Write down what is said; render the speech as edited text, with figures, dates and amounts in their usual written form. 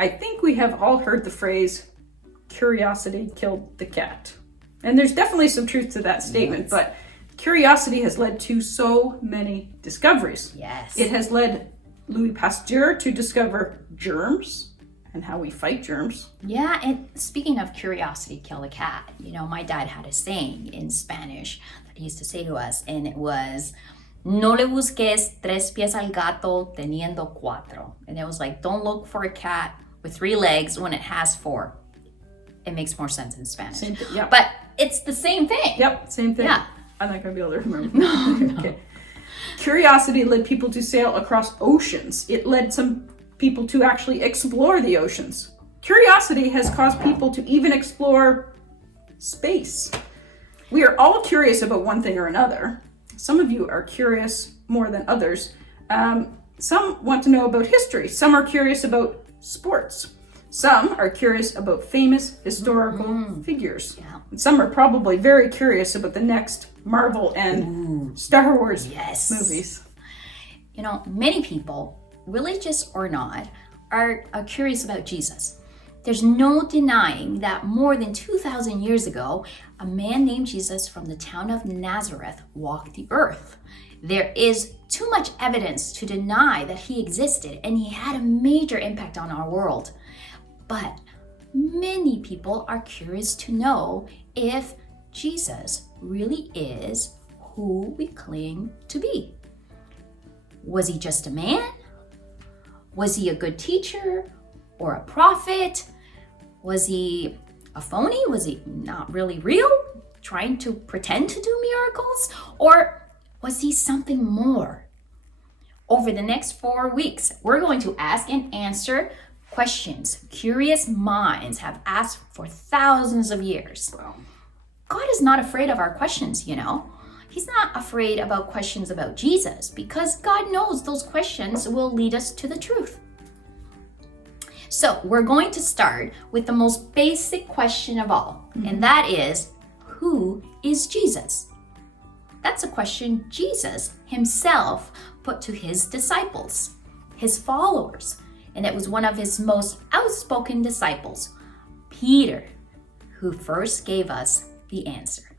I think we have all heard the phrase, curiosity killed the cat. And there's definitely some truth to that statement, Yes. but curiosity has led to so many discoveries. Yes. It has led Louis Pasteur to discover germs and how we fight germs. Yeah, and speaking of curiosity kill the cat, you know, my dad had a saying in Spanish that he used to say to us, and it was, no le busques tres pies al gato teniendo cuatro. And it was like, don't look for a cat with 3 legs when it has 4. It makes more sense in Spanish. Same thing, yeah. But it's the same thing. Yep, same thing. Yeah. I'm not going to be able to remember. Okay. Curiosity led people to sail across oceans. It led some people to actually explore the oceans. Curiosity has caused people to even explore space. We are all curious about one thing or another. Some of you are curious more than others. Some want to know about history. Some are curious about sports. Some are curious about famous historical figures. Yeah. And some are probably very curious about the next Marvel and Star Wars Yes. movies. You know, many people, religious or not, are curious about Jesus. There's no denying that more than 2,000 years ago, a man named Jesus from the town of Nazareth walked the earth. There is too much evidence to deny that he existed, and he had a major impact on our world. But many people are curious to know if Jesus really is who we claim to be. Was he just a man? Was he a good teacher or a prophet? Was he a phony? Was he not really real, trying to pretend to do miracles? Or was he something more? Over the next 4 weeks, we're going to ask and answer questions curious minds have asked for thousands of years. Wow. God is not afraid of our questions, you know. He's not afraid about questions about Jesus because God knows those questions will lead us to the truth. So we're going to start with the most basic question of all, and that is, who is Jesus? That's a question Jesus himself put to his disciples, his followers, and it was one of his most outspoken disciples, Peter, who first gave us the answer.